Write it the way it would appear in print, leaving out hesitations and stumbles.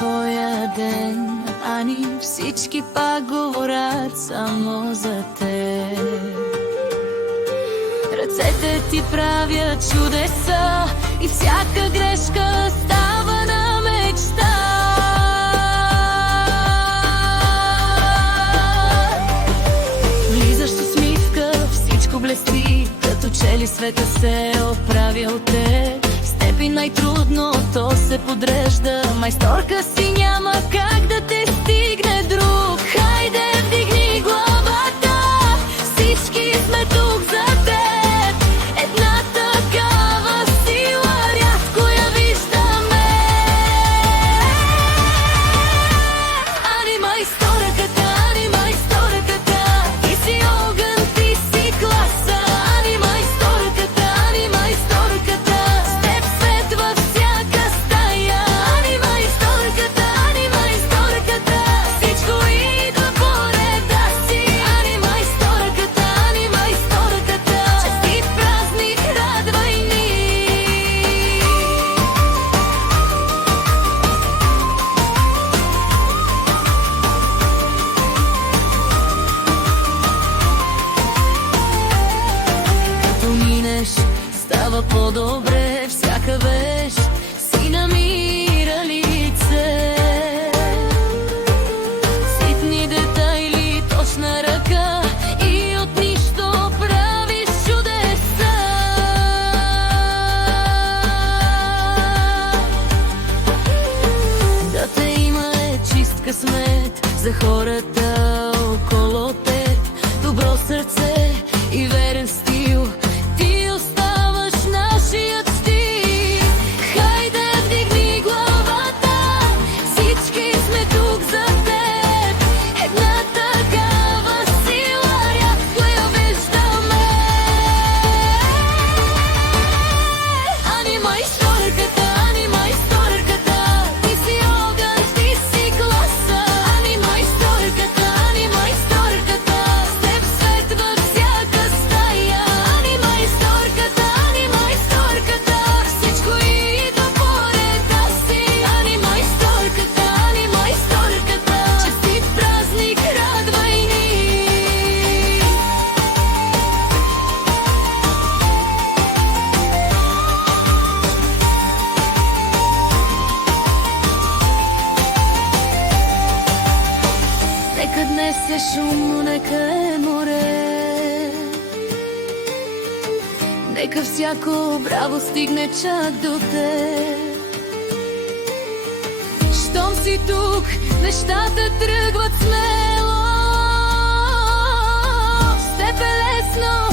твоя ден, Ани, всички пак говорят само за теб. Ръцете ти правят чудеса и всяка грешка става на мечта. Влизаш с усмивка, всичко блести, като че ли света се оправи от теб. С теб и най-трудно то се подрежда, майсторка си, няма как да те стигне друг. Хайде, вдигни главата, всички сме тук за теб. Една такава сила рядко я виждаме. Ани, майсторката, Ани, майсторката, ти си огън, ти си класа. Ани, майсторката, Ани, майсторката, с теб свет във всяка стая. Ани, майсторката, Ани, майсторката, всичко идва по реда си. Ани, майсторката, Ани, майсторката, честит празник, радвай ни. Като минеш, става по-добре, всяка вещ си намира лице. Ситни детайли, точна ръка и от нищо правиш чудеса. Да те има е чист късмет за хората около теб. Добро сърце и верен стил, ти оставаш нашият стих. Хайде, вдигни главата, всички сме тук за теб. Една такава сила рядко я виждаме. Ани, майсторката, Ани, майсторката, ти си огън, ти си класа. Ани, майсторката, Ани, майсторката, с теб свет във всяка стая. Ани, майсторката, Ани, майсторката, всичко идва по реда си. Ани, майсторката, Ани, майсторката, честит празник, радвай ни. Нека днес е шумно, нека е море, нека всяко браво стигне чак до теб. Щом си тук, нещата тръгват смело, с теб е лесно